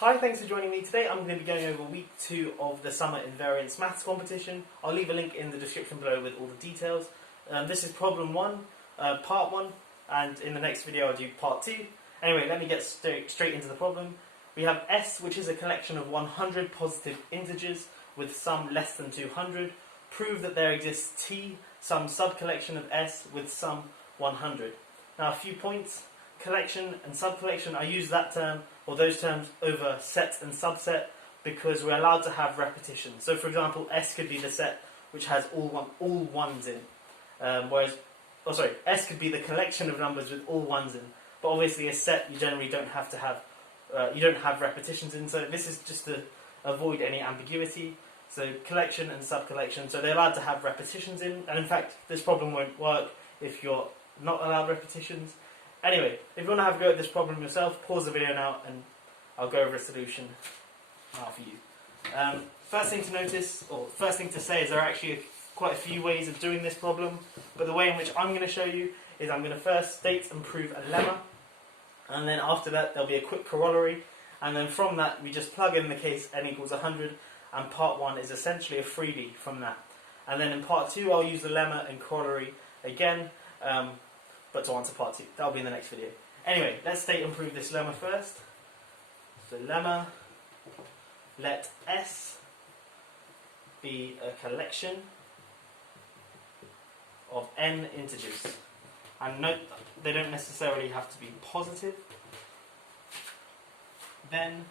Hi, thanks for joining me today. I'm going to be going over week 2 of the summer invariance maths competition. I'll leave a link in the description below with all the details. This is problem 1, part 1, and in the next video I'll do part 2. Anyway, let me get straight into the problem. We have S, which is a collection of 100 positive integers with sum less than 200. Prove that there exists T, some subcollection of S with sum 100. Now, a few points. Collection and subcollection, I use that term or those terms over set and subset because we're allowed to have repetitions. So for example, S could be the set which has all ones in, S could be the collection of numbers with all ones in, but obviously a set you generally don't have to have, you don't have repetitions in, so this is just to avoid any ambiguity. So collection and subcollection, so they're allowed to have repetitions in, and in fact this problem won't work if you're not allowed repetitions. Anyway, if you want to have a go at this problem yourself, pause the video now and I'll go over a solution now for you. First thing to notice, or first thing to say, is there are actually quite a few ways of doing this problem, but the way in which I'm going to show you is I'm going to first state and prove a lemma, and then after that there'll be a quick corollary, and then from that we just plug in the case n equals 100, and part 1 is essentially a freebie from that. And then in part 2 I'll use the lemma and corollary again, but to answer part 2. That'll be in the next video. Anyway, let's state and prove this lemma first. So lemma, let S be a collection of n integers. And note they don't necessarily have to be positive. Then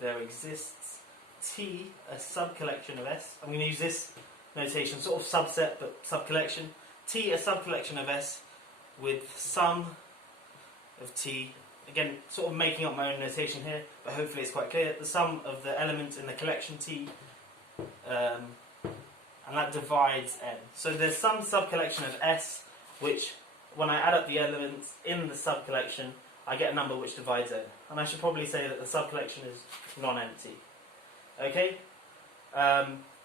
there exists T, a subcollection of S. I'm going to use this notation, sort of subset but subcollection. T, a subcollection of S with sum of T. Again, sort of making up my own notation here, but hopefully it's quite clear. The sum of the elements in the collection T, and that divides n. So there's some subcollection of S, which when I add up the elements in the subcollection, I get a number which divides n. And I should probably say that the subcollection is non-empty. Okay?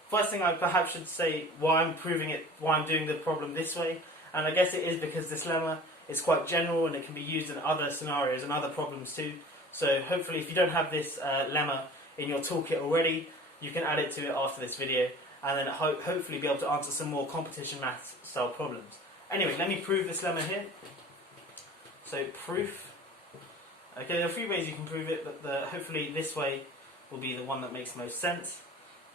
First thing I perhaps should say why I'm proving it, why I'm doing the problem this way, and I guess it is because this lemma is quite general and it can be used in other scenarios and other problems too. So hopefully if you don't have this lemma in your toolkit already, you can add it to it after this video and then hopefully be able to answer some more competition maths style problems. Anyway, let me prove this lemma here. So proof. Okay, there are a few ways you can prove it, but hopefully this way will be the one that makes most sense.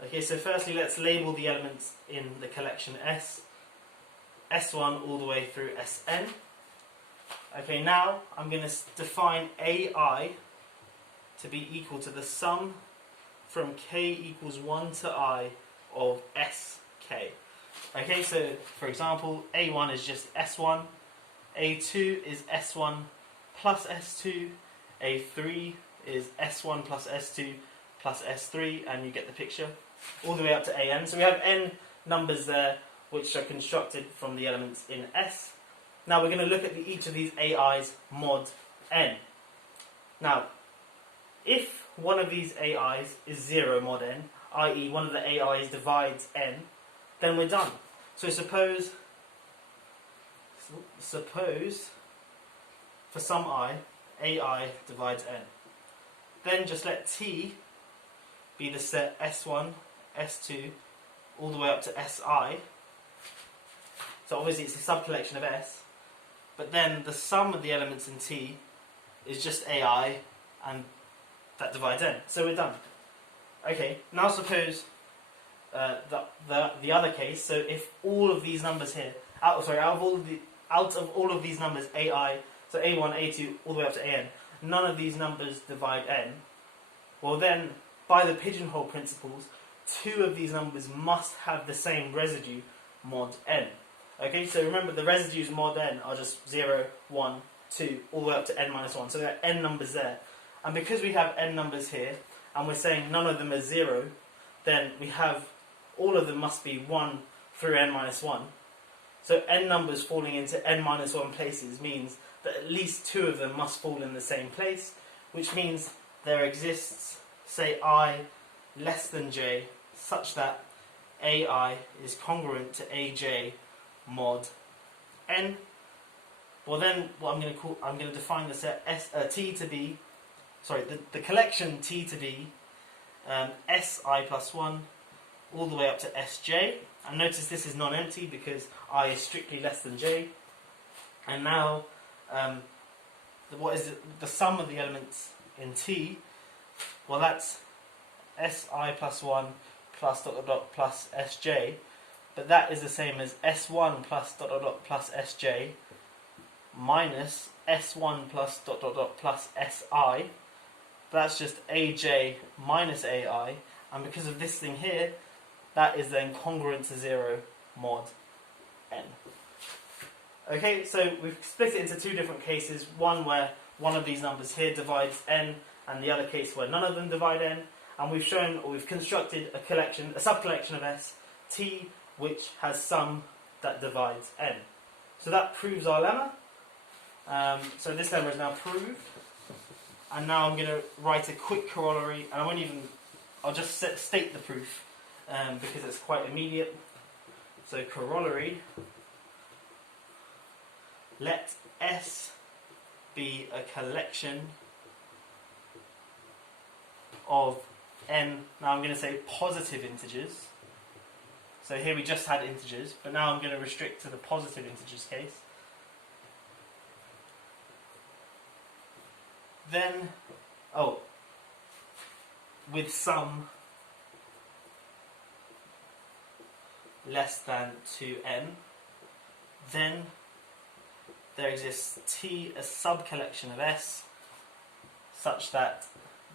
Okay, so firstly let's label the elements in the collection S, S1 all the way through Sn. Okay, now I'm going to define AI to be equal to the sum from k equals 1 to I of Sk. Okay, so for example, A1 is just S1, A2 is S1 plus S2, A3 is S1 plus S2 plus S3, and you get the picture, all the way up to An. So we have n numbers there which are constructed from the elements in S. Now we're going to look at each of these AIs mod n. Now, if one of these AIs is 0 mod n, i.e. one of the AIs divides n, then we're done. So suppose for some I, AI divides n. Then just let T be the set S1, S2, all the way up to Si. So obviously it's a subcollection of S, but then the sum of the elements in T is just AI, and that divides n. So we're done. Okay, now suppose the other case. So if all of these numbers here, out of all of these numbers, AI, so A1, A2, all the way up to An, none of these numbers divide n. Well then, by the pigeonhole principles, 2 of these numbers must have the same residue mod n. Okay, so remember the residues mod n are just 0, 1, 2, all the way up to n minus 1. So there are n numbers there. And because we have n numbers here, and we're saying none of them are 0, then we have all of them must be 1 through n minus 1. So n numbers falling into n minus 1 places means that at least 2 of them must fall in the same place, which means there exists, say, I less than j, such that AI is congruent to AJ mod n. Well then, what I'm going to define the set T to be the collection T to be Si plus 1 all the way up to Sj. And notice this is non-empty because I is strictly less than j. And now, what is the sum of the elements in T? Well, that's Si plus 1 plus dot dot dot plus Sj. But that is the same as S1 plus dot dot dot plus Sj minus S1 plus dot dot dot plus Si. That's just Aj minus Ai. And because of this thing here, that is then congruent to 0 mod n. Okay, so we've split it into two different cases. One where one of these numbers here divides n, and the other case where none of them divide n. And we've shown, or we've constructed a subcollection of S, T, which has sum that divides n. So that proves our lemma. So this lemma is now proved. And now I'm going to write a quick corollary, and I'll just state the proof because it's quite immediate. So corollary, let S be a collection of n, now I'm going to say positive integers. So here we just had integers, but now I'm going to restrict to the positive integers case. Then, with sum less than 2n, then there exists T, a subcollection of S, such that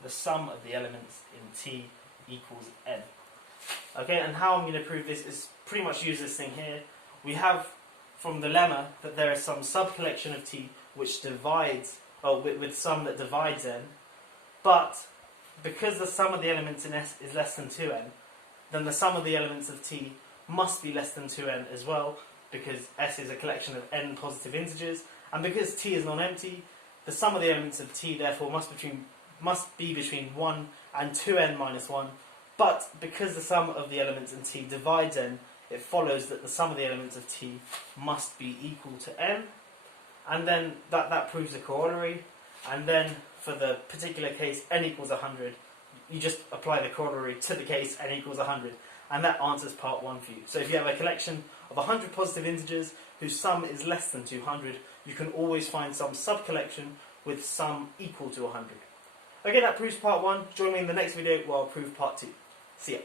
the sum of the elements in T equals n. Okay, and how I'm going to prove this is pretty much use this thing here. We have from the lemma that there is some subcollection of T which divides, with sum that divides n, but because the sum of the elements in S is less than 2n, then the sum of the elements of T must be less than 2n as well, because S is a collection of n positive integers, and because T is non-empty, the sum of the elements of T therefore must be between 1 and 2n minus 1, but because the sum of the elements in T divides n, it follows that the sum of the elements of T must be equal to n, and then that proves the corollary, and then for the particular case n equals 100, you just apply the corollary to the case n equals 100, and that answers part 1 for you. So if you have a collection of 100 positive integers whose sum is less than 200, you can always find some subcollection with sum equal to 100. Okay, that proves part 1. Join me in the next video where I'll prove part 2. See ya.